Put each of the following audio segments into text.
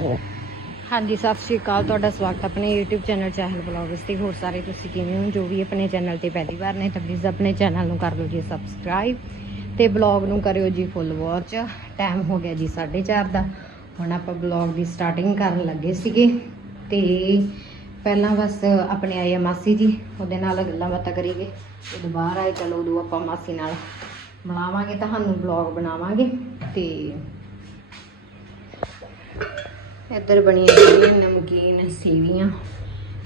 ਹਾਂਜੀ, ਸਤਿ ਸ਼੍ਰੀ ਅਕਾਲ। ਤੁਹਾਡਾ ਸਵਾਗਤ ਆਪਣੇ YouTube ਚੈਨਲ ਚਾਹਲ ਬਲੌਗਸ ਤੇ। ਹੋਰ ਸਾਰੇ ਤੁਸੀਂ ਕਿਵੇਂ ਹੋ? ਜੋ ਵੀ ਆਪਣੇ ਚੈਨਲ ਤੇ ਪਹਿਲੀ ਵਾਰ ਨੇ ਤਾਂ ਪਲੀਜ਼ ਆਪਣੇ ਚੈਨਲ ਨੂੰ ਕਰ ਲਓ ਜੀ ਸਬਸਕ੍ਰਾਈਬ ਤੇ ਬਲੌਗ ਨੂੰ ਕਰਿਓ ਜੀ ਫੁੱਲ ਵਾਚ ਟਾਈਮ ਹੋ ਗਿਆ ਜੀ 4:30 ਦਾ। ਹੁਣ ਆਪਾਂ ਬਲੌਗ ਦੀ ਸਟਾਰਟਿੰਗ ਕਰਨ ਲੱਗੇ ਸੀਗੇ। ਤੇ ਪਹਿਲਾਂ ਬਸ ਆਪਣੇ ਆਏ ਆ ਮਾਸੀ ਜੀ। ਉਹਦੇ ਨਾਲ ਗੱਲਾਂ ਬਾਤਾਂ ਕਰੀਏ। ਜਦੋਂ ਬਾਹਰ ਆਏ, ਚਲੋ ਉਦੋਂ ਆਪਾਂ ਮਾਸੀ ਨਾਲ ਮਿਲਾਵਾਂਗੇ, ਤੁਹਾਨੂੰ ਬਲੌਗ ਬਣਾਵਾਂਗੇ। ਤੇ ਇੱਧਰ ਬਣੀਆਂ ਜਿਹੜੀਆਂ ਨਮਕੀਨ ਸੇਵੀਆਂ।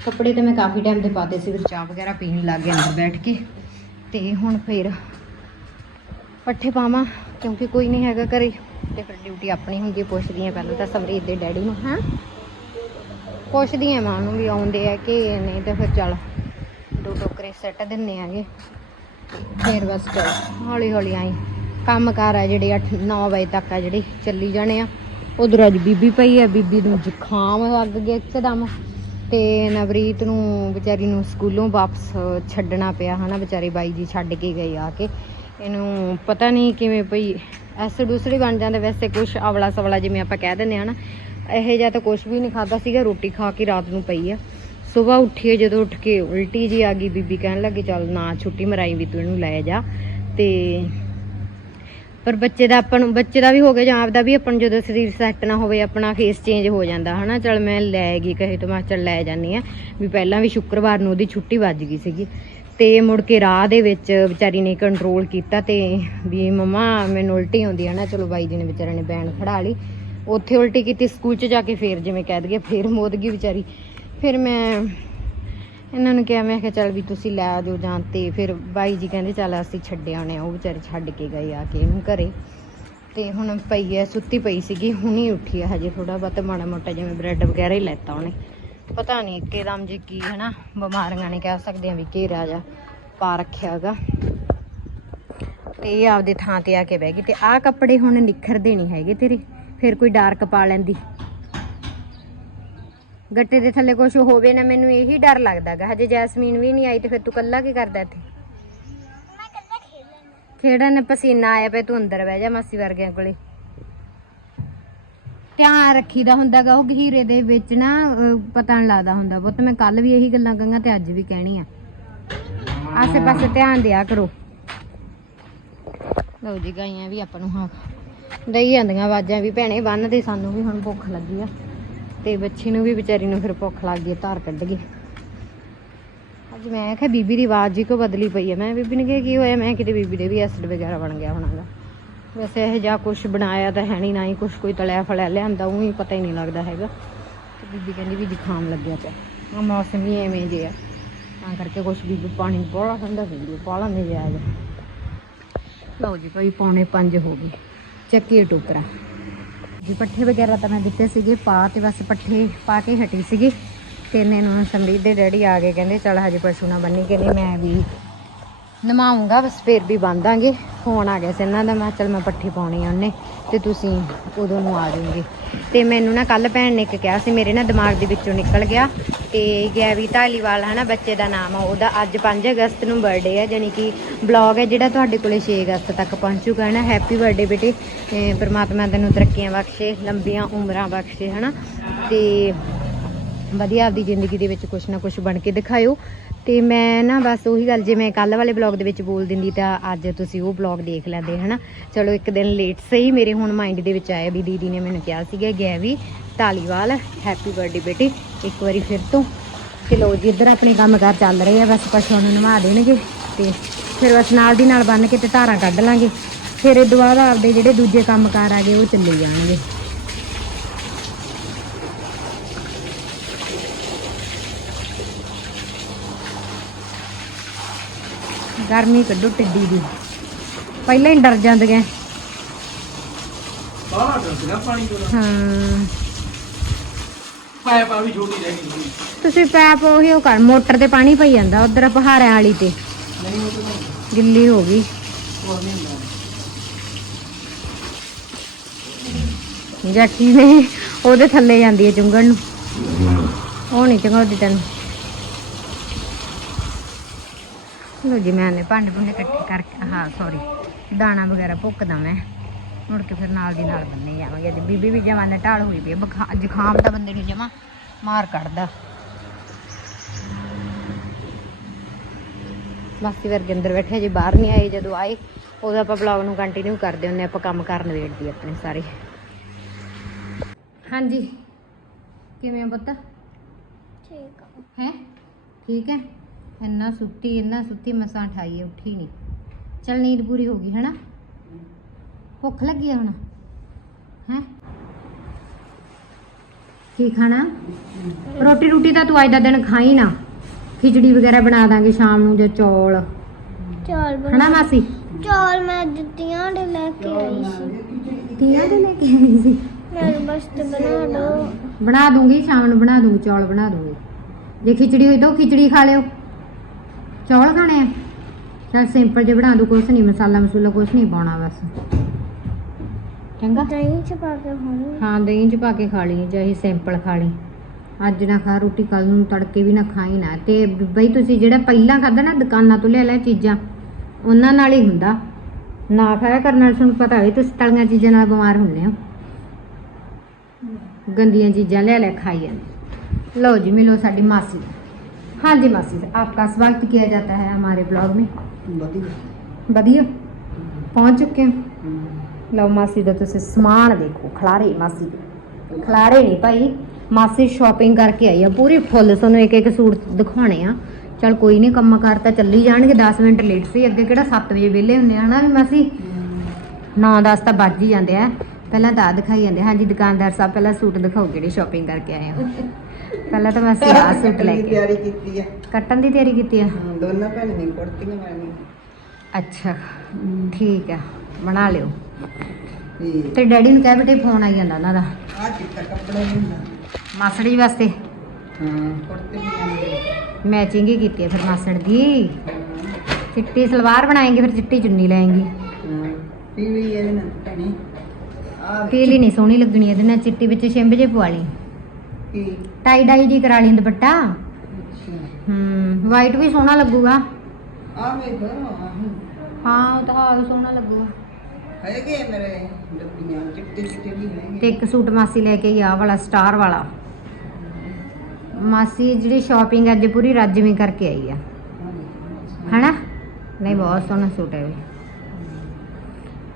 ਕੱਪੜੇ ਤਾਂ ਮੈਂ ਕਾਫੀ ਟਾਈਮ ਦੇ ਪਾਤੇ ਸੀ, ਫਿਰ ਚਾਹ ਵਗੈਰਾ ਪੀਣ ਲੱਗ ਗਿਆ ਅੰਦਰ ਬੈਠ ਕੇ। ਤੇ ਹੁਣ ਫਿਰ ਪੱਠੇ ਪਾਵਾਂ, ਕਿਉਂਕਿ ਕੋਈ ਨਹੀਂ ਹੈਗਾ ਘਰੇ। ਤੇ ਫਿਰ ਡਿਊਟੀ ਆਪਣੀ ਹੁੰਦੀ ਪੁੱਛਦੀ ਆ ਪਹਿਲਾਂ ਤਾਂ ਸਮਰੀਤ ਦੇ ਡੈਡੀ ਨੂੰ, ਹਾਂ? ਪੁੱਛਦੀ ਆ ਮਾਂ ਨੂੰ ਵੀ ਆਉਂਦੇ ਆ ਕਿ ਨਹੀਂ, ਤਾਂ ਫਿਰ ਚੱਲ ਦੋ ਟੋਕਰੇ ਸੱਟ ਦਿੰਨੇ ਆਗੇ। ਫਿਰ ਬਸ ਚੱਲ ਹੌਲੀ ਹੌਲੀ ਆਈ। ਕੰਮ ਕਾਰ ਆ ਜਿਹੜੇ 8 9 ਵਜੇ ਤੱਕ ਆ ਜਿਹੜੇ, ਚੱਲੀ ਜਾਣੇ ਆ। ਉਧਰ ਅੱਜ ਬੀਬੀ ਪਈ ਹੈ ਬੀਬੀ ਨੂੰ ਜ਼ੁਕਾਮ ਲੱਗ ਗਿਆ ਇੱਕਦਮ ਤੇ ਨਵਰੀਤ ਨੂੰ ਵਿਚਾਰੀ ਨੂੰ ਸਕੂਲੋਂ ਵਾਪਸ ਛੱਡਣਾ ਪਿਆ ਹਨਾ, ਵਿਚਾਰੇ ਬਾਈ ਜੀ ਛੱਡ ਕੇ ਗਏ ਆ ਕੇ। ਇਹਨੂੰ ਪਤਾ ਨਹੀਂ ਕਿਵੇਂ ਪਈ ਐਸਿਡ ਉਸੜੀ ਬਣ ਜਾਂਦਾ, ਵੈਸੇ ਕੁਛ ਆਵਲਾ ਸਵਲਾ ਜਿਵੇਂ ਆਪਾਂ ਕਹਿ ਦਿੰਦੇ ਆ ਨਾ, ਇਹੋ ਜਿਹਾ ਤਾਂ ਕੁਛ ਵੀ ਨਹੀਂ ਖਾਦਾ ਸੀਗਾ, ਰੋਟੀ ਖਾ ਕੇ ਰਾਤ ਨੂੰ ਪਈ ਆ। ਸਵੇਰ ਉੱਠੀਏ ਜਦੋਂ ਉੱਠ ਕੇ ਉਲਟੀ ਜੀ ਆ ਗਈ, ਬੀਬੀ ਕਹਿਣ ਲੱਗੀ, ਚੱਲ ਨਾ, ਛੁੱਟੀ ਮਰਾਈ ਵੀ ਤੂੰ ਇਹਨੂੰ ਲੈ ਜਾ। ਤੇ ਪਰ ਬੱਚੇ ਦਾ ਆਪਾਂ ਨੂੰ, ਬੱਚੇ ਦਾ ਵੀ ਹੋ ਗਿਆ ਜਾਂ ਆਪਦਾ ਵੀ ਆਪਾਂ ਨੂੰ ਜਦੋਂ ਸਰੀਰ ਸੈੱਟ ਨਾ ਹੋਵੇ, ਆਪਣਾ ਫੇਸ ਚੇਂਜ ਹੋ ਜਾਂਦਾ, ਹਨਾ? ਚਲ ਮੈਂ ਲੈ ਗਈ ਕਹੇ ਤੋਂ, ਮੈਂ ਚਲ ਲੈ ਜਾਨੀ ਆ ਵੀ ਪਹਿਲਾਂ ਵੀ ਸ਼ੁੱਕਰਵਾਰ ਨੂੰ ਉਹਦੀ ਛੁੱਟੀ ਵੱਜ ਗਈ ਸੀਗੀ। ਤੇ ਮੁੜ ਕੇ ਰਾਹ ਦੇ ਵਿੱਚ ਵਿਚਾਰੀ ਨੇ ਕੰਟਰੋਲ ਕੀਤਾ ਤੇ ਵੀ ਮਮਾ, ਮੈਨੂੰ ਉਲਟੀ ਆਉਂਦੀ ਹੈ ਨਾ, ਚਲੋ ਬਾਈ ਜੀ ਨੇ ਵਿਚਾਰੇ ਨੇ ਬੈਨ ਖੜਾ ਲਈ। ਉੱਥੇ ਉਲਟੀ ਕੀਤੀ, ਸਕੂਲ 'ਚ ਜਾ ਕੇ ਫੇਰ ਜਿਵੇਂ ਕਹਿ ਦਈਏ, ਫੇਰ ਮੋਦ ਗਈ ਵਿਚਾਰੀ। ਫਿਰ ਮੈਂ ਇਹਨਾਂ ਨੂੰ ਕਿਹਾ, ਮੈਂ ਕਿਹਾ, ਚੱਲ ਵੀ ਤੁਸੀਂ ਲੈ ਦਿਓ ਜਾਂ ਤੇ ਫਿਰ ਬਾਈ ਜੀ ਕਹਿੰਦੇ, ਚੱਲ ਅਸੀਂ ਛੱਡੇ ਆਉਣੇ ਆ। ਉਹ ਵਿਚਾਰੇ ਛੱਡ ਕੇ ਗਏ ਆ ਕੇ ਇਹਨੂੰ ਘਰੇ। ਤੇ ਹੁਣ ਪਈ ਐ ਸੁੱਤੀ ਪਈ ਸੀਗੀ, ਹੁਣੀ ਉੱਠੀ ਆ ਹਜੇ ਥੋੜਾ ਬਹੁਤ, ਮਾੜਾ ਮੋਟਾ ਜਿਵੇਂ ਬ੍ਰੈਡ ਵਗੈਰਾ ਹੀ ਲੈਤਾ ਉਹਨੇ। ਪਤਾ ਨਹੀਂ ਇੱਕਦਮ ਜੇ ਕੀ, ਹਨਾ, ਬਿਮਾਰੀਆਂ ਨੇ ਕਹਿ ਸਕਦੇ ਆ ਵੀ ਘੇਰਾ ਜਾ ਪਾ ਰੱਖਿਆ ਰੱਖਿਆਗਾ ਤੇ ਇਹ ਆਪਦੇ ਥਾਂ ਤੇ ਆ ਕੇ ਬਹਿ ਗਈ। ਤੇ ਆਹ ਕੱਪੜੇ ਹੁਣ ਨਿਖਰਦੇ ਨਹੀਂ ਹੈਗੇ ਤੇਰੇ, ਫਿਰ ਕੋਈ ਡਾਰਕ ਪਾ ਲੈਂਦੀ। ਗੱਟੇ ਦੇ ਥੱਲੇ ਕੁਝ ਹੋਵੇ ਨਾ ਮੈਨੂੰ ਇਹੀ ਡਰ ਲੱਗਦਾਗਾ ਹਜੇ ਜੈਸਮੀਨ ਵੀ ਨਹੀਂ ਆਈ ਤੇ ਫਿਰ ਤੂੰ ਕੱਲਾ ਕੀ ਕਰਦਾ ਇੱਥੇ? ਖੇਡਣ ਪਸੀਨਾ ਆਇਆ ਪਿਆ ਤੂੰ ਅੰਦਰ ਬਹਿ ਜਾ ਮਾਸੀ ਵਰਗਿਆਂ ਕੋਲੇ। ਧਿਆਨ ਰੱਖੀਦਾ ਹੁੰਦਾਗਾ ਉਹ ਗਹੀਰੇ ਦੇ ਵਿੱਚ ਨਾ ਪਤਾ ਨਹੀਂ ਲੱਗਦਾ ਹੁੰਦਾ ਪੁੱਤ। ਮੈਂ ਕੱਲ ਵੀ ਇਹੀ ਗੱਲਾਂ ਕਹਾਂਗਾ ਤੇ ਅੱਜ ਵੀ ਕਹਿਣੀ ਆ ਆਸੇ ਪਾਸੇ ਧਿਆਨ ਦਿਆ ਕਰੋ। ਲਓ ਜੀ ਗਾਈਆਂ ਵੀ ਆਪਾਂ ਨੂੰ ਹਾਂ। ਦਈ ਜਾਂਦੀਆਂ ਆਵਾਜ਼ਾਂ ਵੀ ਭੈਣੇ ਬੰਨਦੇ ਸਾਨੂੰ ਵੀ ਹੁਣ ਭੁੱਖ ਲੱਗੀ ਆ। ਤੇ ਬੱਚੀ ਨੂੰ ਵੀ ਵਿਚਾਰੀ ਨੂੰ ਫਿਰ ਭੁੱਖ ਲੱਗ ਗਈ, ਧਾਰ ਕੱਢ ਗਈ। ਅੱਜ ਮੈਂ ਕਿਹਾ ਬੀਬੀ ਦੀ ਆਵਾਜ਼ ਜੀ ਕੋ ਬਦਲੀ ਪਈ ਹੈ ਮੈਂ ਬੀਬੀ ਨੇ ਕਿਹਾ, ਕੀ ਹੋਇਆ? ਮੈਂ ਕਿਤੇ ਬੀਬੀ ਦੇ ਵੀ ਐਸਿਡ ਵਗੈਰਾ ਬਣ ਗਿਆ ਹੋਣਾਗਾ ਵੈਸੇ ਇਹ ਜਾਂ ਕੁਝ ਬਣਾਇਆ ਤਾਂ ਹੈ ਨਹੀਂ ਨਾ ਹੀ ਕੁਝ ਕੋਈ ਤਲਿਆ ਫਲਿਆ ਲਿਆਂਦਾ ਉਹ ਹੀ ਪਤਾ ਹੀ ਨਹੀਂ ਲੱਗਦਾ ਹੈਗਾ। ਤੇ ਬੀਬੀ ਕਹਿੰਦੀ ਵੀ ਜ਼ੁਕਾਮ ਲੱਗਿਆ ਪਿਆ। ਆ ਮੌਸਮ ਹੀ ਐਵੇਂ ਜਿਹਾ। ਤਾਂ ਕਰਕੇ ਕੁਝ ਬੀਬੀ ਪਾਣੀ ਬੋਲਾ ਠੰਡਾ ਪੀਂਦੀ ਪਾਲਾ ਨਹੀਂ ਜਾਇਆ ਲਓ ਜੀ ਭਾਈ ਪੌਣੇ 5 ਹੋ ਗਏ। ਚੱਕੀ ਟੋਕਰਾ। ਜੀ ਪੱਠੇ ਵਗੈਰਾ ਤਾਂ ਮੈਂ ਦਿੱਤੇ ਸੀਗੇ, ਪਾ ਤੇ ਬਸ ਪੱਠੇ ਪਾ ਕੇ ਹਟੀ ਸੀਗੀ। ਤੇ ਇਹਨੇ ਨੂੰ ਸਮਰੀਤ ਦੇ ਡੈਡੀ ਆ ਗਏ, ਕਹਿੰਦੇ ਚਲ ਹਜੇ ਪਸ਼ੂ ਨਾ ਬੰਨੀ, ਕਹਿੰਦੇ ਮੈਂ ਵੀ ਨਮਾਉਂਗਾ, ਬਸ ਫੇਰ ਵੀ ਬੰਦਾਂਗੇ। ਫੋਨ ਆ ਗਿਆ ਸੀ ਇਹਨਾਂ ਦਾ, ਮੈਂ ਕਿਹਾ ਚੱਲ ਮੈਂ ਪੱਠੀ ਪਾਉਣੀ ਆ ਉਹਨੇ ਤੇ ਤੁਸੀਂ ਉਦੋਂ ਨੂੰ ਆ ਜਾਓਗੇ। ਤੇ ਮੈਨੂੰ ਨਾ ਕੱਲ ਭੈਣ ਨੇ ਇੱਕ ਕਿਹਾ ਸੀ, ਮੇਰੇ ਨਾ ਦਿਮਾਗ ਦੇ ਵਿੱਚੋਂ ਨਿਕਲ ਗਿਆ ਤੇ ਗੈਵੀ ਢਾਲੀਵਾਲ ਹੈ ਨਾ ਬੱਚੇ ਦਾ ਨਾਮ ਆ ਉਹਦਾ। ਅੱਜ 5 ਅਗਸਤ ਨੂੰ ਬਰਥਡੇ ਹੈ ਜਾਨੀ ਕਿ ਬਲੌਗ ਹੈ ਜਿਹੜਾ ਤੁਹਾਡੇ ਕੋਲੇ 6 ਅਗਸਤ ਤੱਕ ਪਹੁੰਚੂਗਾ ਨਾ ਹੈਪੀ ਬਰਥਡੇ ਬੇਟੇ। ਪਰਮਾਤਮਾ ਤੈਨੂੰ ਤਰੱਕੀਆਂ ਬਖਸ਼ੇ, ਲੰਬੀਆਂ ਉਮਰਾਂ ਬਖਸ਼ੇ ਹਨਾ। ਤੇ ਵਧੀਆ ਆਪਦੀ ਜ਼ਿੰਦਗੀ ਦੇ ਵਿੱਚ ਕੁਛ ਨਾ ਕੁਛ ਬਣ ਕੇ ਦਿਖਾਇਓ। ਤੇ ਮੈਂ ਨਾ ਬਸ ਉਹੀ ਗੱਲ, ਜੇ ਮੈਂ ਕੱਲ ਵਾਲੇ ਬਲੌਗ ਦੇ ਵਿੱਚ ਬੋਲ ਦਿੰਦੀ ਤਾਂ ਅੱਜ ਤੁਸੀਂ ਉਹ ਬਲੌਗ ਦੇਖ ਲੈਂਦੇ, ਹਨਾ? ਚਲੋ, ਇੱਕ ਦਿਨ ਲੇਟ ਸਹੀ ਮੇਰੇ ਹੁਣ ਮਾਈਂਡ ਦੇ ਵਿੱਚ ਆਇਆ ਵੀ ਦੀਦੀ ਨੇ ਮੈਨੂੰ ਕਿਹਾ ਸੀਗਾ, ਗਿਆ ਵੀ ਢਾਲੀਵਾਲ ਹੈਪੀ ਬਰਥਡੇ ਬੇਟੀ, ਇੱਕ ਵਾਰੀ ਫਿਰ ਤੋਂ। ਤੇ ਲੋ ਜੀ, ਇੱਧਰ ਆਪਣੇ ਕੰਮਕਾਰ ਚੱਲ ਰਹੇ ਆ, ਬਸ ਪਸ਼ੂਆਂ ਨੂੰ ਨਵਾ ਦੇਣਗੇ ਤੇ ਫਿਰ ਬਸ ਨਾਲ ਦੀ ਨਾਲ ਬੰਨ ਕੇ ਤੇ ਧਾਰਾਂ ਕੱਢ ਲਾਂਗੇ। ਫਿਰ ਇਹ ਬਾਅਦ ਆਪਦੇ ਜਿਹੜੇ ਦੂਜੇ ਕੰਮ ਕਾਰ ਆ ਗਏ, ਉਹ ਚੱਲੇ ਜਾਣਗੇ। ਗਰਮੀ ਕੱਢੋ ਟਿੱਡੀ ਦੀ। ਪਹਿਲਾਂ ਹੀ ਡਰ ਜਾਂਦੀਆਂ। ਬਾਹਰ ਡਰਦਾ ਪਾਣੀ ਤੋਂ। ਹਾਂ। ਪਾਇਪ ਆ ਵੀ ਛੋਟੀ ਰਹਿ ਗਈ ਥੋੜੀ। ਤੁਸੀਂ ਪੈਪ ਉਹੀ ਉਹ ਕਰ ਮੋਟਰ ਤੇ ਪਾਣੀ ਪਈ ਜਾਂਦਾ ਉਧਰ ਪਹਾੜਾਂ ਵਾਲੀ ਤੇ। ਨਹੀਂ ਉਹ ਤਾਂ ਨਹੀਂ। ਗਿੱਲੀ ਹੋ ਗਈ। ਹੋਰ ਨਹੀਂ ਹੁੰਦਾ। ਜੱਟੀ ਨੇ ਉਹਦੇ ਥੱਲੇ ਜਾਂਦੀ ਹੈ ਚੁੰਗਣ ਨੂੰ। ਉਹ ਨਹੀਂ ਚੰਗਾਉਂਦੀ ਤੈਨੂੰ। ਲੋ ਜੀ ਮੈਂ ਨੇ ਭਾਂਡੇ ਭੁੰਡੇ ਇਕੱਠੇ ਕਰਕੇ ਹਾਂ ਸੌਰੀ ਦਾਣਾ ਵਗੈਰਾ ਭੁੱਕਦਾ ਮੈਂ। ਮੁੜ ਕੇ ਫਿਰ ਨਾਲ ਦੀ ਨਾਲ ਬੰਨੇ ਜਾਵਾਂਗੇ ਅੱਜ ਬੀਬੀ ਵੀ ਜਮਾਂ ਢਾਲ ਹੋਈ ਪਈ ਬੁਖਾ ਜ਼ੁਕਾਮ ਤਾਂ ਬੰਦੇ ਨੂੰ ਜਮਾ ਮਾਰ ਕੱਢਦਾ। ਮਾਸੀ ਵਰਗੇ ਅੰਦਰ ਬੈਠੇ ਜੇ ਬਾਹਰ ਨਹੀਂ ਆਏ ਜਦੋਂ ਆਏ ਉਦੋਂ ਆਪਾਂ ਬਲੌਗ ਨੂੰ ਕੰਟੀਨਿਊ ਕਰਦੇ ਹੁੰਦੇ ਹਾਂ, ਆਪਾਂ ਕੰਮ ਕਰਨ ਵੇੜਦੀ ਆਪਣੇ ਸਾਰੇ। ਹਾਂਜੀ ਕਿਵੇਂ ਆ ਪੁੱਤ? ਠੀਕ ਹੈ? ਠੀਕ ਹੈ? ਇੰਨਾ ਸੁੱਤੀ ਇੰਨਾ ਸੁੱਤੀ ਮਸਾਂ ਠਾਈ ਉੱਠੀ ਨਹੀਂ ਚਲ ਨੀਂਦ ਪੂਰੀ ਹੋ ਗਈ ਹੈ ਨਾ ਭੁੱਖ ਲੱਗੀ ਹੈ ਹੁਣ? ਹੈ? ਕੀ ਖਾਣਾ? ਰੋਟੀ ਰੋਟੀ ਤਾਂ ਤੂੰ ਅੱਜ ਦਾ ਦਿਨ ਖਾਈ ਨਾ। ਖਿਚੜੀ ਵਗੈਰਾ ਬਣਾ ਦਾਂਗੇ ਸ਼ਾਮ ਨੂੰ ਜਾਂ ਚੌਲ। ਚੌਲ ਹਨਾ ਬਣਾ ਮਾਸੀ? ਚੌਲ ਮੈਂ ਜੁੱਤੀਆਂ ਦੇ ਲੈ ਕੇ ਆਈ ਸੀ। ਤੀਆਂ ਦੇ ਲੈ ਕੇ ਆਈ ਸੀ? ਮੇਰੇ ਵਾਸਤੇ ਬਣਾ ਦੋ। ਬਣਾ ਦੂੰਗੀ ਸ਼ਾਮ ਨੂੰ ਬਣਾ ਦੂੰਗੀ ਚੌਲ ਬਣਾ ਦੂੰਗੀ। ਜੇ ਖਿਚੜੀ ਹੋਈ ਤਾਂ ਉਹ ਖਿਚੜੀ ਖਾ ਲਿਓ। ਚੌਲ ਖਾਣੇ ਆ? ਚਲ ਸਿੰਪਲ ਜਿਹਾ ਬਣਾ ਦੂ ਕੁਛ ਨਹੀਂ ਮਸਾਲਾ ਮਸੂਲਾ ਕੁਛ ਨਹੀਂ ਪਾਉਣਾ ਬਸ। ਚੰਗਾ? ਦਹੀਂ ਚ ਪਾ ਕੇ ਖਾਣੀ ਹਾਂ ਦਹੀਂ ਚ ਪਾ ਕੇ ਖਾ ਲਈ ਚਾਹੀ ਸਿੰਪਲ ਖਾ ਲਈ। ਅੱਜ ਨਾ ਖਾ ਰੋਟੀ ਕੱਲ ਨੂੰ ਤੜਕੇ ਵੀ ਨਾ ਖਾਈ ਨਾ। ਤੇ ਬਈ ਤੁਸੀਂ ਜਿਹੜਾ ਪਹਿਲਾਂ ਖਾਦਾ ਨਾ ਦੁਕਾਨਾਂ ਤੋਂ ਲੈ ਲੈ ਚੀਜ਼ਾਂ ਉਹਨਾਂ ਨਾਲ ਹੀ ਹੁੰਦਾ। ਨਾ ਖਾਇਆ ਕਰਨ ਨਾਲ ਤੁਹਾਨੂੰ ਪਤਾ ਹੋਵੇ ਤੁਸੀਂ ਤਲੀਆਂ ਚੀਜ਼ਾਂ ਨਾਲ ਬਿਮਾਰ ਹੁੰਦੇ ਹੋ। ਗੰਦੀਆਂ ਚੀਜ਼ਾਂ ਲੈ ਲੈ ਖਾਈ ਜਾਂਦੇ। ਲਓ ਜੀ ਮਿਲੋ ਸਾਡੀ ਮਾਸੀ। हाँ जी मासी आपका स्वागत किया जाता है हमारे ब्लॉग में ਵਧੀਆ बढ़िया पहुंच चुके हैं ਲਓ ਮਾਸੀ ਦਾ ਤੁਸੀਂ ਸਮਾਨ ਦੇਖੋ ਖਲਾਰੇ ਮਾਸੀ ਦੇ ਖਲਾਰੇ ਨਹੀਂ ਭਾਈ ਮਾਸੀ ਸ਼ਾਪਿੰਗ ਕਰਕੇ ਆਈ ਆ ਪੂਰੀ ਫੁੱਲ ਤੁਹਾਨੂੰ ਇੱਕ ਇੱਕ ਸੂਟ ਦਿਖਾਉਣੇ ਆ ਚਲ ਕੋਈ ਨਹੀਂ ਕੰਮਾਂ ਕਾਰ ਤਾਂ ਚੱਲੀ ਜਾਣਗੇ 10 ਮਿੰਟ ਲੇਟ ਸੀ ਅੱਗੇ ਕਿਹੜਾ 7 ਵਜੇ ਵਿਹਲੇ ਹੁੰਦੇ ਆ ਨਾ ਵੀ ਮਾਸੀ 9-10 ਤਾਂ ਵੱਜ ਹੀ ਜਾਂਦੇ ਆ ਪਹਿਲਾਂ ਤਾਂ ਆਹ ਦਿਖਾਈ ਜਾਂਦੇ ਹਾਂਜੀ ਦੁਕਾਨਦਾਰ ਸਾਹਿਬ ਪਹਿਲਾਂ ਸੂਟ ਦਿਖਾਓ ਕਿਹੜੀ ਸ਼ਾਪਿੰਗ ਕਰਕੇ ਆਏ ਆ ਪਹਿਲਾਂ ਤਾਂ ਮੈਂ ਸੂਟ ਲੈ ਕੇ ਤਿਆਰੀ ਕੀਤੀ ਆ। ਕੱਟਣ ਦੀ ਤਿਆਰੀ ਕੀਤੀ ਆ? ਹਾਂ, ਦੋਨਾਂ ਭੈਣਾਂ ਨੇ ਕੁੜਤੀਆਂ ਵਾਲੀਆਂ। ਅੱਛਾ ਠੀਕ ਆ ਬਣਾ ਲਿਓ। ਤੇ ਤੇ ਡੈਡੀ ਨੂੰ ਕਹਿ ਬੇਟੇ ਫੋਨ ਆਈ ਜਾਂਦਾ ਉਹਨਾਂ ਦਾ। ਆ ਚਿੱਟਾ ਕੱਪੜਾ ਹੁੰਦਾ। ਮਾਸੜੀ ਵਾਸਤੇ। ਹਾਂ ਕੁੜਤੇ ਵੀ ਆਉਂਦੇ ਮੈਚਿੰਗ ਹੀ ਕੀਤੀ ਹੈ ਫਿਰ ਮਾਸੜ ਦੀ। ਚਿੱਟੀ ਸਲਵਾਰ ਬਣਾਏਂਗੇ ਫਿਰ ਚਿੱਟੀ ਚੁੰਨੀ ਲੈਂਗੇ ਹਾਂ ਪੀਲੀ ਇਹਦੇ ਨਾਲ ਭੈਣੇ। ਆ ਪੀਲੀ ਨਹੀਂ ਸੋਹਣੀ ਲੱਗਣੀ ਇਹਦੇ ਨਾਲ ਚਿੱਟੀ ਵਿੱਚ ਛਿੰਬ ਜੇ ਪਵਾ ਲਈ। ਕੀ? ਟਾਈ ਡਾਈ ਦੀ ਕਰਾ ਲਈ ਦੁਪੱਟਾ। ਅੱਛਾ। ਹੂੰ ਵਾਈਟ ਵੀ ਸੋਹਣਾ ਲੱਗੂਗਾ। ਆ ਵੇਖੋ ਹਾਂ ਉਹ ਤਾਂ ਹਾਂ ਸੋਹਣਾ ਲੱਗੂਗਾ। ਹੈਗੇ ਮੇਰੇ ਡੱਬੀਆਂ ਚਿੱਟੇ ਚਿੱਟੇ ਵੀ ਤੇ ਹੈਗੇ ਇੱਕ ਸੂਟ ਮਾਸੀ ਲੈ ਕੇ ਆਹ ਵਾਲਾ ਸਟਾਰ ਵਾਲਾ। ਮਾਸੀ ਜਿਹੜੀ ਸ਼ਾਪਿੰਗ ਅੱਜ ਪੂਰੀ ਰੱਜਵੀਂ ਕਰਕੇ ਆਈ ਆ। ਹਨਾ? ਨਹੀਂ ਬਹੁਤ ਸੋਹਣਾ ਸੂਟ ਹੈ ਵੀ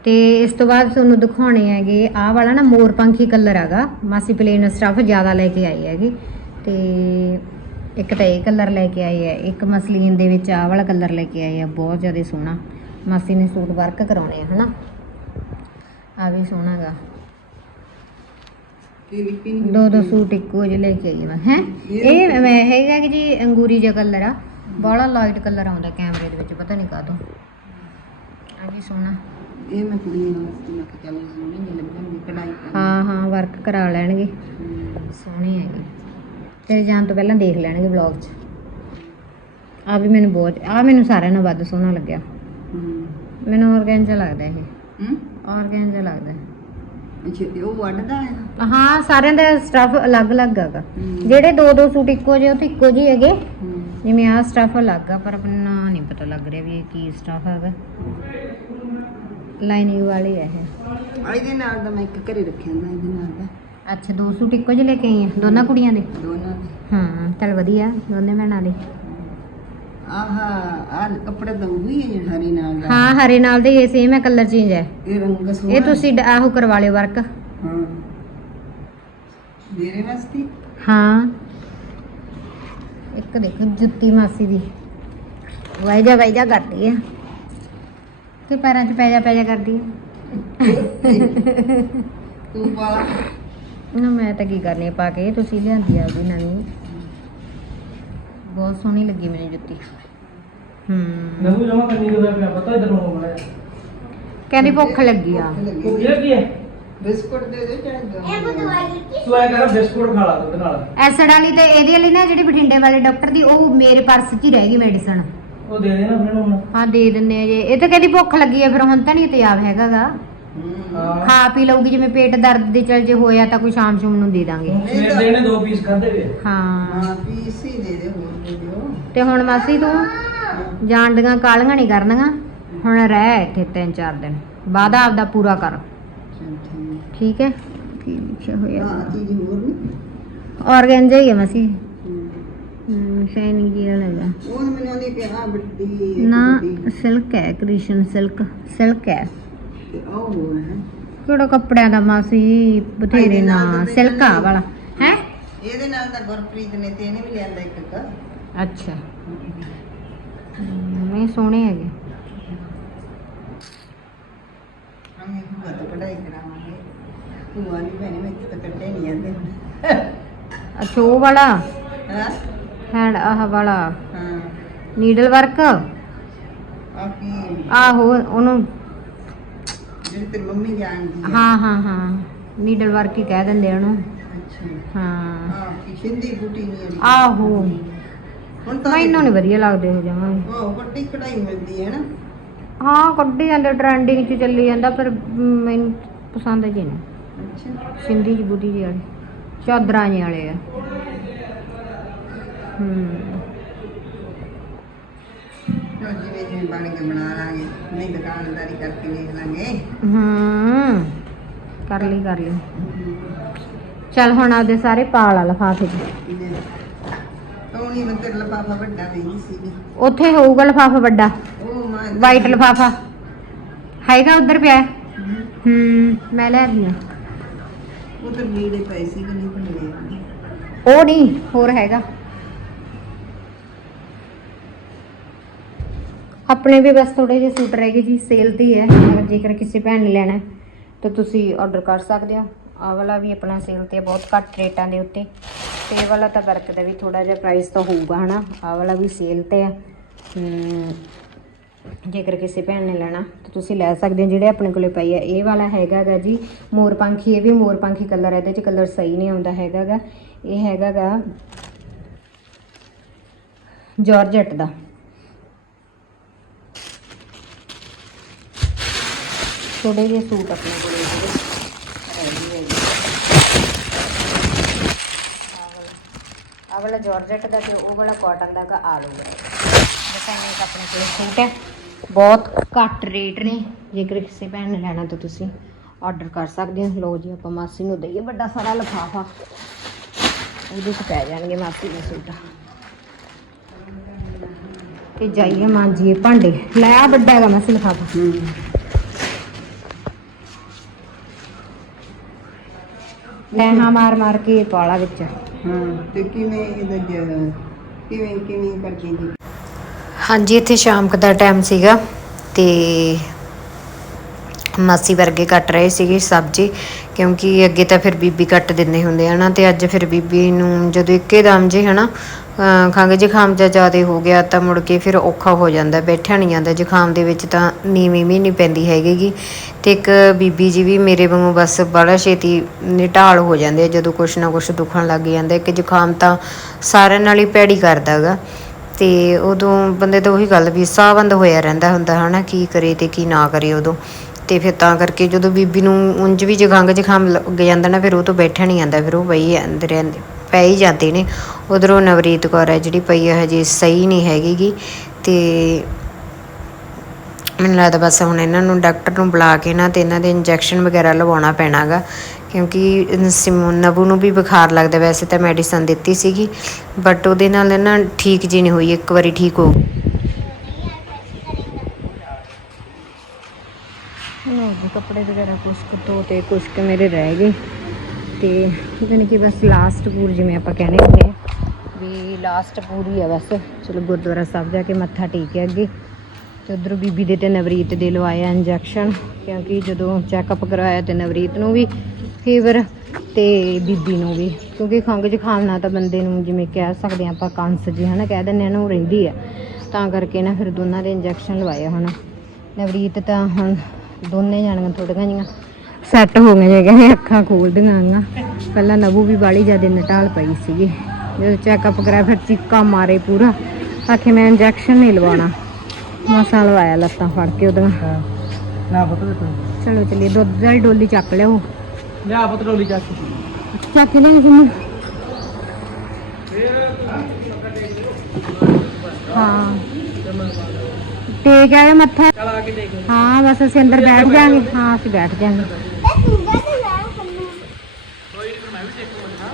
ਤੇ ਇਸ ਤੋਂ ਬਾਅਦ ਤੁਹਾਨੂੰ ਦਿਖਾਉਣੇ ਹੈਗੇ ਆਹ ਵਾਲਾ ਨਾ ਮੋਰ ਪੰਖੀ ਕਲਰ ਹੈਗਾ। ਮਾਸੀ ਪਲੇਨ ਸਟਫ ਜ਼ਿਆਦਾ ਲੈ ਕੇ ਆਈ ਹੈਗੀ। ਤੇ ਇੱਕ ਤਾਂ ਇਹ ਕਲਰ ਲੈ ਕੇ ਆਈ ਹੈ ਇੱਕ ਮਸਲੀਨ ਦੇ ਵਿੱਚ ਆਹ ਵਾਲਾ ਕਲਰ ਲੈ ਕੇ ਆਈ ਹੈ ਬਹੁਤ ਜ਼ਿਆਦਾ ਸੋਹਣਾ। ਮਾਸੀ ਨੇ ਸੂਟ ਵਰਕ ਕਰਾਉਣੇ ਆ ਹਨਾ? ਆ ਵੀ ਸੋਹਣਾ ਹੈਗਾ। ਕੀ ਲਿਪੀ ਦੋ ਦੋ ਸੂਟ ਇੱਕੋ ਜਿਹੇ ਲੈ ਕੇ ਆਈ ਮੈਂ ਹੈ? ਇਹ ਮੈਂ ਹੈਗਾ ਕਿ ਜੀ ਅੰਗੂਰੀ ਜਿਹਾ ਕਲਰ ਆ। ਬੜਾ ਲਾਈਟ ਕਲਰ ਆਉਂਦਾ ਕੈਮਰੇ ਦੇ ਵਿੱਚ ਪਤਾ ਨਹੀਂ ਕਾਹਤੋਂ। ਆ ਵੀ ਸੋਹਣਾ। ਇਹ ਮੈਂ ਕੁੜੀਆਂ ਵਾਸਤੇ ਮੈਂ ਕਿਹਾ ਚੱਲ ਸੋਹਣੀ ਜਿਹੀ ਲੱਗਣਗੀ ਕਢਾਈ ਕਰ ਹਾਂ ਹਾਂ ਵਰਕ ਕਰਾ ਲੈਣਗੇ। ਸੋਹਣੀ ਹੈਗੀ ਤੇਰੇ ਜਾਣ ਤੋਂ ਪਹਿਲਾਂ ਦੇਖ ਲੈਣਗੇ ਵਲੌਗ 'ਚ। ਆ ਵੀ ਮੈਨੂੰ ਬਹੁਤ ਆ ਮੈਨੂੰ ਸਾਰਿਆਂ ਨਾਲੋਂ ਵੱਧ ਸੋਹਣਾ ਲੱਗਿਆ। ਮੈਨੂੰ ਆਰਗੈਂਜਾ ਲੱਗਦਾ ਇਹ। ਹੂੰ? ਆਰਗੈਂਜਾ ਲੱਗਦਾ ਅੱਛਾ ਤੇ ਉਹ ਵੱਢਦਾ ਹੈ? ਹਾਂ ਸਾਰਿਆਂ ਦਾ ਸਟਫ ਅਲੱਗ-ਅਲੱਗ ਹੈਗਾ। ਜਿਹੜੇ ਦੋ ਦੋ ਸੂਟ ਇੱਕੋ ਜਿਹੇ ਉਹ ਤਾਂ ਇੱਕੋ ਜਿਹੇ ਹੈਗੇ। ਜਿਵੇਂ ਆਹ ਸਟਫ ਅਲੱਗ ਆ ਪਰ ਆਪਣਾ ਨਹੀਂ ਪਤਾ ਲੱਗ ਰਿਹਾ ਵੀ ਇਹ ਕੀ ਸਟਫ ਹੈਗਾ। ਲਾਈਨਿੰਗ ਵਾਲੀ ਹੈ ਇਹ। ਇਹਦੇ ਨਾਲ ਦਾ ਮੈਂ ਇੱਕ ਘਰੇ ਰੱਖਿਆ ਹੁੰਦਾ ਇਹਦੇ ਨਾਲ ਦਾ ਅੱਛਾ ਦੋ ਸੂਟ ਇੱਕੋ ਜਿਹੇ ਲੈ ਕੇ ਆਈ ਆ? ਦੋਨਾਂ ਕੁੜੀਆਂ ਦੇ? ਦੋਨਾਂ ਦੇ। ਹਾਂ ਚਲ ਵਧੀਆ ਦੋਨੇ ਭੈਣਾਂ ਦੇ। ਆਹਾ ਆ ਕੱਪੜਾ ਤਾਂ ਉਹ ਹੀ ਹੈ ਜਿਹੜਾ ਹਰੇ ਨਾਲ ਦਾ। ਹਾਂ ਹਰੇ ਨਾਲ ਦੇ ਇਹ ਸੇਮ ਹੈ ਕਲਰ ਚੇਂਜ ਹੈ। ਇਹ ਰੰਗ ਸੋਹਣਾ ਇਹ ਤੁਸੀਂ ਡ- ਆਹੋ ਕਰਵਾ ਲਿਓ ਵਰਕ ਹਾਂ। ਮੇਰੇ ਵਾਸਤੇ? ਹਾਂ। ਇੱਕ ਦੇਖੋ ਜੁੱਤੀ ਮਾਸੀ ਦੀ। ਵਾਈਜਾ ਵਾਈਜਾ ਕਰਦੀ ਹੈ ਤੇ ਪੈਰਾਂ 'ਚ ਪੈਜਾ ਪੈਜਾ ਕਰਦੀ ਹੈ ਤੂੰ ਵਾਲਾ ਨਾ ਮੈਂ ਤਾਂ ਕੀ ਕਰਨੀ ਪਾ ਕੇ ਤੁਸੀਂ ਲਿਆਂਦੀ ਆ ਉਹਦੀ ਨਵੀਂ। ਬਹੁਤ ਸੋਹਣੀ ਲੱਗੀ ਮੈਨੂੰ ਜੁੱਤੀ। ਹੂੰ। ਨਵੂ ਜਮਾ ਕਰਨੀ ਦਾ ਪਿਆ ਪਤਾ ਇਧਰ ਨੂੰ ਕਹਿੰਦੀ ਭੁੱਖ ਲੱਗੀ ਆ। ਉਹ ਕੀ ਕੀ ਹੈ ਬਿਸਕੁਟ ਦੇ ਦੇ ਜਿਹੜਾ ਇਹ ਲਿੱਤੀ ਤੂੰ ਐ ਕਰ ਬਿਸਕੁਟ ਖਾ ਲਾ ਦੁੱਧ ਨਾਲ। ਐਸਿਡ ਵਾਲੀ ਤੇ ਇਹਦੇ ਵਾਲੀ ਨਾ ਜਿਹੜੀ ਬਠਿੰਡੇ ਵਾਲੇ ਡਾਕਟਰ ਦੀ ਉਹ ਮੇਰੇ ਪਰਸ 'ਚ ਹੀ ਰਹਿ ਗਈ ਮੈਡੀਸਨ ਉਹ ਦੇ ਦੇਣਾ ਫਿਰ ਹੁਣ ਹਾਂ ਦੇ ਦਿੰਦੇ ਆ ਜੇ। ਇਹ ਤਾਂ ਕਹਿੰਦੀ ਭੁੱਖ ਲੱਗੀ ਆ ਫਿਰ ਹੁਣ ਤਾਂ ਨਹੀਂ ਤਿਆਬ ਹੈਗਾਗਾ। ਹਾਂ। ਖਾ ਪੀ ਲਊਗੀ ਜਿਵੇਂ ਪੇਟ ਦਰਦ ਦੇ ਚਲ ਜੇ ਹੋਇਆ ਤਾਂ ਕੋਈ ਸ਼ਾਮ ਸ਼ੂਮ ਨੂੰ ਦੇ ਦਾਂਗੇ। ਸਵੇਰ ਦੇ ਇਹਨੇ ਦੋ ਪੀਸ ਖਾਦੇ ਵੇ। ਹਾਂ। ਹਾਂ ਪੀਸ ਹੀ ਦੇ ਦੇ ਹੋਰ ਦੇ ਦਿਓ। ਤੇ ਹੁਣ ਮਾਸੀ ਤੂੰ ਜਾਣ ਦੀਆਂ ਕਾਲੀਆਂ ਨਹੀਂ ਕਰਨੀਆਂ। ਹੁਣ ਰਹਿ ਇੱਥੇ ਤਿੰਨ ਚਾਰ ਦਿਨ। ਵਾਦਾ ਆਪਦਾ ਪੂਰਾ ਕਰ। ਠੀਕ। ਹੈ? ਕੀ ਲਿਖਿਆ ਹੋਇਆ? ਹਾਂ ਚੀਜ਼ ਹੋਰ ਨਹੀਂ ਆਰਗੈਂਜਾ ਹੀ ਹੈ ਮਸੀ? ਸ਼ਾਈਨਿੰਗ ਜਿਹਾ ਲੱਗਾ ਉਹ ਮੈਨੂੰ ਆਂਦੀ ਕਿ ਆ ਬਿੱਟੀ ਨਾ ਸਿਲਕ ਹੈ ਕ੍ਰਿਸ਼ਨ ਸਿਲਕ ਸਿਲਕ ਹੈ। ਤੇ ਉਹ ਹੈ। ਕਿਹੜਾ ਕੱਪੜਿਆਂ ਦਾ ਮਾਸੀ ਬਥੇਰੇ ਨਾ ਸਿਲਕ ਆ ਵਾਲਾ ਹੈ? ਇਹਦੇ ਨਾਲ ਤਾਂ ਗੁਰਪ੍ਰੀਤ ਨੇ ਤੇ ਇਹਨੇ ਵੀ ਲਿਆਂਦਾ ਇੱਕ ਇੱਕ ਅੱਛਾ। ਹਮ, ਨਹੀਂ ਸੋਹਣੇ ਹੈਗੇ। ਹਮੇ ਭੂਆ ਤੋਂ ਪੜਾਈ ਕਰਾਵਾਂਗੇ। ਭੂਆ ਨਹੀਂ ਭੈਣੇ ਮੈਂ ਤਾਂ ਕੱਢੇ ਨਹੀਂ ਜਾਂਦੇ। ਹੁਣ ਅੱਛਾ ਉਹ ਵਾਲਾ? ਹਾਂ? ਹੈਂਡ ਆਹ ਵਾਲਾ। ਹਾਂ। Needle work? ਆ ਕੀ? ਆਹੋ ਉਹਨੂੰ। ਜਿਹੜੀ ਤੇਰੀ ਮੰਮੀ ਜਾਣਦੀ ਹੈ ਹਾਂ ਹਾਂ। ਨੀਡਲ ਵਰਕ ਹੀ ਕਹਿ ਦਿੰਦੇ ਉਹਨੂੰ। ਅੱਛਾ। ਹਾਂ। ਹਾਂ ਕੀ ਬੂਟੀ ਨਹੀਂ ਆਹੋ। ਹੁਣ ਤਾਂ ਮੈਨੂੰ ਨਹੀਂ ਵਧੀਆ ਲੱਗਦੇ ਹੋ ਜਮਾਂ ਵੀ। ਉਹ ਵੱਡੀ ਕਢਾਈ ਮਿਲਦੀ ਹੈ ਨਾ? ਹਾਂ ਕੱਢੀ ਜਾਂਦੇ ਟ੍ਰੈਂਡਿੰਗ 'ਚ ਚੱਲੀ ਜਾਂਦਾ ਪਰ ਮੈਨੂੰ ਪਸੰਦ ਜੀ ਨੇ ਅੱਛਾ। ਸਿੰਧੀ ਜੀ ਬੁੱਧੀ ਜੀ ਵਾਲੇ। ਚਾਦਰਾਂ ਵਾਲੇ ਆ। ਹੂੰ। ਚਲੋ ਜਿਵੇਂ ਜਿਵੇਂ ਬਣ ਕੇ ਬਣਾ ਲਾਂਗੇ ਨਹੀਂ ਦੁਕਾਨਦਾਰੀ ਕਰਕੇ ਵੇਖ ਲਾਂਗੇ। ਹੂੰ। ਕਰ ਲਈ ਕਰ ਲਈ। ਚੱਲ ਹੁਣ ਆਪਦੇ ਸਾਰੇ ਪਾ ਲਾ ਲਫਾਫੇ 'ਚ। ਟੋਣੀ ਮੰਤਰ ਲਪਾਪਾ ਵੱਡਾ ਵੀ ਸੀ ਉੱਥੇ ਹੋਊਗਾ ਲਫਾਫਾ ਵੱਡਾ। ਉਹ ਮਾਂ ਵਾਈਟ ਲਫਾਫਾ। ਹੈਗਾ ਉੱਧਰ ਪਿਆ? ਹੈ? ਮੈਂ ਲੈ ਆਈ ਹਾਂ। ਉਹ ਤਾਂ ਲੀੜੇ ਪਏ ਸੀ ਕਿ ਨਹੀਂ ਉਹ ਨਹੀਂ ਹੋਰ ਹੈਗਾ। ਆਪਣੇ ਵੀ ਬਸ ਥੋੜੇ ਜਿਹੇ ਸੂਟ ਰਹਿ ਗਏ ਜੀ ਸੇਲ ਤੇ ਹੈ ਅਗਰ ਜੇਕਰ ਕਿਸੇ ਭੈਣ ਨੇ ਲੈਣਾ ਤਾਂ ਤੁਸੀਂ ਆਰਡਰ ਕਰ ਸਕਦੇ ਹੋ। ਆਹ ਵਾਲਾ ਵੀ ਆਪਣਾ ਸੇਲ ਤੇ ਹੈ, ਬਹੁਤ ਘੱਟ ਰੇਟਾਂ ਦੇ ਉੱਤੇ। ਤੇ ਇਹ ਵਾਲਾ ਤਾਂ ਵਰਕ ਦਾ ਵੀ ਥੋੜਾ ਜਿਹਾ ਪ੍ਰਾਈਸ ਤਾਂ ਹੋਊਗਾ ਹਨਾ? ਆਹ ਵਾਲਾ ਵੀ ਸੇਲ ਤੇ ਆ ਜੇਕਰ ਕਿਸੇ ਭੈਣ ਨੇ ਲੈਣਾ ਤਾਂ ਤੁਸੀਂ ਲੈ ਸਕਦੇ ਹੋ। ਜਿਹੜੇ ਆਪਣੇ ਕੋਲੇ ਪਈ ਆ ਇਹ ਵਾਲਾ ਹੈਗਾ ਗਾ ਜੀ ਮੋਰਪੰਖੀ ਇਹ ਵੀ ਮੋਰਪੰਖੀ ਕਲਰ ਹੈ ਇਹਦੇ ਚ ਕਲਰ ਸਹੀ ਨਹੀਂ ਆਉਂਦਾ ਹੈਗਾ ਗਾ ਇਹ ਹੈਗਾ ਗਾ ਜਾਰਜਟ ਦਾ। ਥੋੜੇ ਜਿਹੇ ਸੂਟ ਆਪਣੇ ਕੋਲ ਜਿਹੜੇ ਹੈਗੇ ਆਹ ਵਾਲਾ। ਆਹ ਜਾਰਜਟ ਦਾ ਤੇ ਉਹ ਵਾਲਾ ਕਾਟਨ ਦਾ ਗਾ ਆਲੂ ਦਾ। ਡਿਜ਼ਾਈਨਿੰਗ ਆਪਣੇ ਕੋਲ ਸੂਟ ਹੈ। ਬਹੁਤ ਘੱਟ ਰੇਟ ਨੇ। ਜੇਕਰ ਕਿਸੇ ਭੈਣ ਨੇ ਲੈਣਾ ਤਾਂ ਤੁਸੀਂ ਆਰਡਰ ਕਰ ਸਕਦੇ ਹੋ। ਲਓ ਜੀ, ਆਪਾਂ ਮਾਸੀ ਨੂੰ ਦਈਏ ਵੱਡਾ ਸਾਰਾ ਲਫਾਫਾ। ਉਹਦੇ 'ਚ ਪੈ ਜਾਣਗੇ ਮਾਸੀ ਦੇ ਸੂਟ। ਤੇ ਜਾਈਏ ਮਾਂਜੀਏ ਭਾਂਡੇ। ਲੈ ਆ ਵੱਡਾ ਹੈਗਾ ਮਾਸੀ ਲਫਾਫਾ। ਲੈ ਹਾਂ ਮਾਰ ਮਾਰ ਕੇ ਪਾਲਾ ਵਿੱਚ। ਹਾਂ ਤੇ ਕਿਵੇਂ ਇਹਦਾ ਜ- ਕਿਵੇਂ ਕਿਵੇਂ ਕਰਕੇ ਜੀ? ਹਾਂਜੀ ਇੱਥੇ ਸ਼ਾਮ ਕੁ ਦਾ ਟਾਈਮ ਸੀਗਾ ਤੇ ਮਾਸੀ ਵਰਗੇ ਕੱਟ ਰਹੇ ਸੀਗੇ ਸਬਜ਼ੀ ਕਿਉਂਕਿ ਅੱਗੇ ਤਾਂ ਫਿਰ ਬੀਬੀ ਕੱਟ ਦਿੰਦੇ ਹੁੰਦੇ ਹਨਾ ਤੇ ਅੱਜ ਫਿਰ ਬੀਬੀ ਨੂੰ ਜਦੋਂ ਇੱਕੇ ਦਮ ਜੇ ਹਨਾ ਅਹ ਖੰਘ ਜ਼ੁਕਾਮ ਜਾਂ ਜ਼ਿਆਦਾ ਹੋ ਗਿਆ, ਤਾਂ ਮੁੜ ਕੇ ਫਿਰ ਔਖਾ ਹੋ ਜਾਂਦਾ। ਬੈਠਿਆ ਨਹੀਂ ਜਾਂਦਾ ਜ਼ੁਕਾਮ ਦੇ ਵਿੱਚ ਤਾਂ ਨੀਵੀਂ ਵੀ ਨਹੀਂ ਪੈਂਦੀ ਹੈਗੀ ਤੇ ਇੱਕ ਬੀਬੀ ਜੀ ਵੀ ਮੇਰੇ ਵਾਂਗੂ ਬਸ ਬੜਾ ਛੇਤੀ ਨਿਟਾਲ ਹੋ ਜਾਂਦੇ ਆ, ਜਦੋਂ ਕੁਛ ਨਾ ਕੁਛ ਦੁਖਣ ਲੱਗ ਜਾਂਦਾ। ਕਿ ਜ਼ੁਕਾਮ ਤਾਂ ਸਾਰਿਆਂ ਨਾਲ ਹੀ ਭੈੜੀ ਕਰਦਾ ਗਾ। ਤੇ ਉਦੋਂ ਬੰਦੇ ਤਾਂ ਉਹੀ ਗੱਲ ਵੀ ਸਾਹ ਬੰਦ ਹੋਇਆ ਰਹਿੰਦਾ ਹੁੰਦਾ, ਹਨਾ, ਕੀ ਕਰੇ ਤੇ ਕੀ ਨਾ ਕਰੇ ਉਦੋਂ। ਤੇ ਫਿਰ ਤਾਂ ਕਰਕੇ ਜਦੋਂ ਬੀਬੀ ਨੂੰ ਉਂਝ ਵੀ ਜੇ ਖੰਘ ਲੱਗ ਜਾਂਦਾ ਨਾ, ਫਿਰ ਉਹ ਤੋਂ ਬੈਠਿਆ ਨਹੀਂ ਜਾਂਦਾ ਫਿਰ ਉਹ ਪਈ ਅੰਦਰ ਰਹਿੰਦੇ। ਪੈ ਹੀ ਜਾਂਦੇ ਨੇ। ਉਧਰੋਂ ਨਵਰੀਤ ਕੌਰ ਹੈ ਜਿਹੜੀ ਪਈ ਹੈ, ਹਜੇ ਸਹੀ ਨਹੀਂ ਹੈਗੀਗੀ ਤੇ ਮੈਨੂੰ ਲੱਗਦਾ ਬਸ ਹੁਣ ਇਹਨਾਂ ਨੂੰ ਡਾਕਟਰ ਨੂੰ ਬੁਲਾ ਕੇ ਨਾ ਤੇ ਇਹਨਾਂ ਦੇ ਇੰਜੈਕਸ਼ਨ ਵਗੈਰਾ ਲਵਾਉਣਾ ਪੈਣਾਗਾ। ਕਿਉਂਕਿ ਨਬੂ ਨੂੰ ਵੀ ਬੁਖਾਰ ਲੱਗਦਾ ਵੈਸੇ ਤਾਂ ਮੈਡੀਸਨ ਦਿੱਤੀ ਸੀਗੀ, ਬਟ ਉਹਦੇ ਨਾਲ ਨਾ ਠੀਕ ਜੀ ਨਹੀਂ ਹੋਈ, ਇੱਕ ਵਾਰੀ ਠੀਕ ਹੋ ਲਓ ਕੱਪੜੇ ਵਗੈਰਾ ਕੁਛ ਕੁ ਧੋ ਤੇ ਮੇਰੇ ਰਹਿ ਗਏ। ਤੇ ਜਾਣੀ ਕਿ ਬਸ ਲਾਸਟ ਪੂਰ ਜਿਵੇਂ ਆਪਾਂ ਕਹਿੰਦੇ ਹੁੰਦੇ ਵੀ ਲਾਸਟ ਪੂਰੀ ਆ ਬਸ। ਚਲੋ ਗੁਰਦੁਆਰਾ ਸਾਹਿਬ ਜਾ ਕੇ ਮੱਥਾ ਟੇਕਿਆ ਅੱਗੇ। ਤੇ ਉਧਰੋਂ ਬੀਬੀ ਦੇ ਤੇ ਨਵਰੀਤ ਦੇ ਲਵਾਇਆ ਇੰਜੈਕਸ਼ਨ ਕਿਉਂਕਿ ਜਦੋਂ ਚੈੱਕਅਪ ਕਰਾਇਆ ਤੇ ਨਵਰੀਤ ਨੂੰ ਵੀ ਫੀਵਰ ਤੇ ਬੀਬੀ ਨੂੰ ਵੀ। ਕਿਉਂਕਿ ਖੰਘ ਜ਼ੁਕਾਮ ਨਾਲ ਤਾਂ ਬੰਦੇ ਨੂੰ ਜਿਵੇਂ ਕਹਿ ਸਕਦੇ ਹਾਂ ਆਪਾਂ ਕੰਸ ਜੀ, ਹਨਾ, ਕਹਿ ਦਿੰਦੇ ਆ ਨਾ, ਉਹ ਰਹਿੰਦੀ ਆ। ਤਾਂ ਕਰਕੇ ਨਾ ਫਿਰ ਦੋਨਾਂ ਦੇ ਇੰਜੈਕਸ਼ਨ ਲਵਾਏ ਹੁਣ। ਨਵਰੀਤ ਤਾਂ ਹੁਣ ਦੋਨੇ ਜਾਣੀਆਂ ਥੋੜੀਆਂ ਜੀਆਂ ਸੈੱਟ ਹੋ ਗਈਆਂ ਕਹਿੰਦੇ ਅੱਖਾਂ ਖੋਲਦੀਆਂ ਆਂਗਾ ਪਹਿਲਾਂ ਨਬੂ ਵੀ ਬਾਲੀ ਜ਼ਿਆਦਾ ਨਟਾਲ ਪਈ ਸੀਗੀ। ਜਦੋਂ ਚੈੱਕਅਪ ਕਰਾਇਆ ਫਿਰ ਚੀਕਾ ਮਾਰੇ ਪੂਰਾ। ਆਖੇ ਮੈਂ ਇੰਜੈਕਸ਼ਨ ਨਹੀਂ ਲਵਾਉਣਾ। ਮਸਾਂ ਲਵਾਇਆ ਲੱਤਾਂ ਫੜ ਕੇ ਨਾ ਤੇ। ਚਲੋ ਚਲੀਏ ਦੁੱਧ ਵਾਲੀ ਡੋਲੀ ਚੱਕ ਲਿਓ ਲਿਆ ਪਤਰੋਲੀ ਚੱਕ। ਚੱਕ ਲੈ ਕਿਨੂੰ ਹਾਂ। ਟੇਕ ਆਇਆ ਮੱਥਾ। ਚਲ ਆ ਕੇ ਦੇਖ ਹਾਂ ਬਸ ਅਸੀਂ ਅੰਦਰ ਬੈਠ ਜਾਾਂਗੇ ਹਾਂ ਅਸੀਂ ਬੈਠ ਜਾਾਂਗੇ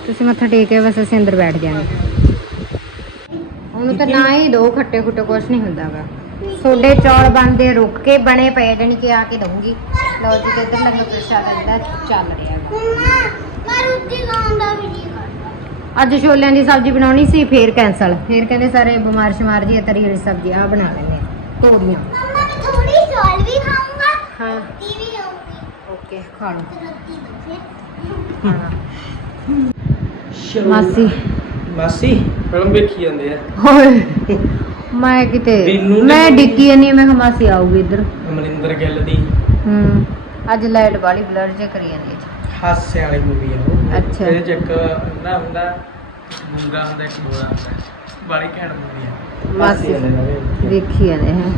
ਤੁਸੀਂ ਮੱਥਾ ਟੇਕ ਕੇ ਬਸ ਅਸੀਂ ਅੰਦਰ ਬੈਠ ਜਾਾਂਗੇ ਉਹਨੂੰ ਤਾਂ ਨਾ ਹੀ ਦੋ ਖੱਟੇ ਖੁੱਟੇ ਕੁਛ ਨਹੀਂ ਹੁੰਦਾਗਾ ਸੋਡੇ ਚੌਲ ਬਣਦੇ ਰੁਕ ਕੇ ਬਣੇ ਪਏ ਜਾਣੀ ਕਿ ਆ ਕੇ ਦਊਂਗੀ। ਲਓ ਜੀ ਤੇ ਇੱਧਰ ਲੰਗਰ ਪ੍ਰਸ਼ਾਦ ਦਾ ਚੱਲ ਰਿਹਾ ਹੈਗਾ ਮੈਂ ਰੋਟੀ ਖਾਣ ਦਾ ਵੀ ਨਹੀਂ ਕਰਦਾ ਅੱਜ ਛੋਲਿਆਂ ਦੀ ਸਬਜ਼ੀ ਬਣਾਉਣੀ ਸੀ ਫੇਰ ਕੈਨਸਲ ਫੇਰ ਕਹਿੰਦੇ ਸਾਰੇ ਬਿਮਾਰ ਸ਼ਮਾਰ ਜੀ ਤਰੀ ਵਾਲੀ ਸਬਜ਼ੀ ਆ ਬਣਾ ਲੈਂਦੇ ਆ ਤੋੜੀਆਂ ਮੰਮਾ ਮੈਂ ਥੋੜੀ ਚੌਲ ਵੀ ਖਾਊਂਗਾ ਹਾਂ। ਰੋਟੀ ਵੀ ਖਾਊਂਗੀ। ਓਕੇ ਖਾ ਲਓ। ਤੇ ਰੋਟੀ ਦੋ ਫਿਰ ਖਾਣਾ ਮਾਸੀ। ਮਾਸੀ ਫਿਲਮ ਵੇਖੀ ਜਾਂਦੇ ਆ। ਹੋਏ ਮੈਂ ਕਿਤੇ ਮੈਨੂੰ ਨੀ- ਮੈਂ ਡਿੱਕੀ ਨਹੀਂ ਮੈਂ ਕਿਹਾ ਮਾਸੀ ਆਊਗੀ ਇੱਧਰ। ਅਮਰਿੰਦਰ ਗਿੱਲ ਦੀ। ਹੂੰ ਅੱਜ ਲਾਈਟ ਵਾਲੀ ਬਲਰ ਜੇ ਕਰੀ ਜਾਂਦੀ ਹੈ ਹਾਸੇ ਵਾਲੀ ਮੂਵੀ ਆ ਉਹ। ਅੱਛਾ। ਇਹਦੇ ਚ ਇੱਕ ਨਾ ਹੁੰਦਾ ਮੁੰਡਾ ਹੁੰਦਾ ਇੱਕ ਬੋਲਾ ਹੁੰਦਾ। ਬੜੀ ਘੈਂਟ ਮੂਵੀ ਆ ਮਾਸੀ ਦੇਖੀ ਜਾਂਦੇ ਹੈ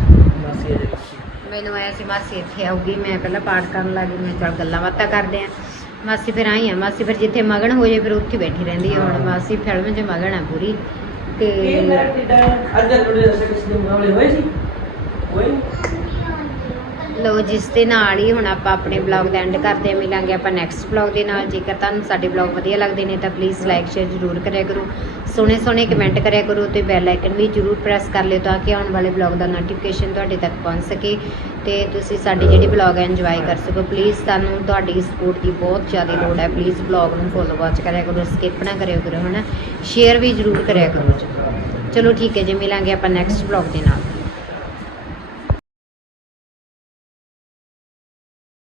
ਮਾਸੀ ਆ ਜਿਹੜੀ ਮੈਨੂੰ ਆਇਆ ਸੀ ਮਾਸੀ ਇੱਥੇ ਆਊਗੀ ਮੈਂ ਪਹਿਲਾਂ ਪਾਠ ਕਰਨ ਲੱਗੀ ਮੈਂ ਚੱਲ ਗੱਲਾਂ ਬਾਤਾਂ ਕਰਦੇ ਆ। ਮਾਸੀ ਫਿਰ ਆਈ ਆ ਮਾਸੀ ਫਿਰ ਜਿੱਥੇ ਮਗਨ ਹੋ ਜੇ ਫਿਰ ਉੱਥੇ ਬੈਠੀ ਰਹਿੰਦੀ ਆ। ਹੁਣ ਮਾਸੀ ਫਿਲਮ 'ਚ ਮਗਨ ਆ ਪੂਰੀ। ਤੇ ਅੱਜ ਤੁਹਾਡੇ ਦੱਸੇ ਕਿਸੇ ਦੇ ਮੁਕਾਬਲੇ ਹੋਏ ਸੀ? ਹੋਏ ਲੋ ਜਿਸ ਦੇ ਨਾਲ ਹੀ ਹੁਣ ਆਪਾਂ ਆਪਣੇ ਬਲੌਗ ਦਾ ਐਂਡ ਕਰਦੇ ਹਾਂ, ਮਿਲਾਂਗੇ ਆਪਾਂ ਨੈਕਸਟ ਬਲੌਗ ਦੇ ਨਾਲ। ਜੇਕਰ ਤੁਹਾਨੂੰ ਸਾਡੇ ਬਲੌਗ ਵਧੀਆ ਲੱਗਦੇ ਨੇ ਤਾਂ ਪਲੀਜ਼ ਲਾਈਕ ਸ਼ੇਅਰ ਜ਼ਰੂਰ ਕਰਿਆ ਕਰੋ। ਸੋਹਣੇ ਸੋਹਣੇ ਕਮੈਂਟ ਕਰਿਆ ਕਰੋ ਤੇ ਬੈਲ ਆਈਕਨ ਵੀ ਜ਼ਰੂਰ ਪ੍ਰੈਸ ਕਰ ਲਿਓ ਤਾਂ ਕਿ ਆਉਣ ਵਾਲੇ ਬਲੌਗ ਦਾ ਨੋਟੀਫਿਕੇਸ਼ਨ ਤੁਹਾਡੇ ਤੱਕ ਪਹੁੰਚ ਸਕੇ। ਤੇ ਤੁਸੀਂ ਸਾਡੇ ਜਿਹੜੀ ਬਲੌਗ ਹੈ ਇੰਜੋਏ ਕਰ ਸਕੋ। ਪਲੀਜ਼ ਤੁਹਾਨੂੰ ਤੁਹਾਡੀ ਸਪੋਰਟ ਦੀ ਬਹੁਤ ਜ਼ਿਆਦਾ ਲੋੜ ਹੈ। ਪਲੀਜ਼ ਬਲੌਗ ਨੂੰ ਫੋਲੋ ਵਾਚ ਕਰਿਆ ਕਰੋ ਸਕਿਪ ਨਾ ਕਰਿਆ ਕਰੋ, ਹਨਾ? ਸ਼ੇਅਰ ਵੀ ਜ਼ਰੂਰ ਕਰਿਆ ਕਰੋ। ਚਲੋ ਠੀਕ ਹੈ ਜੀ, ਮਿਲਾਂਗੇ ਆਪਾਂ ਨੈਕਸਟ ਬਲੌਗ ਦੇ ਨਾਲ।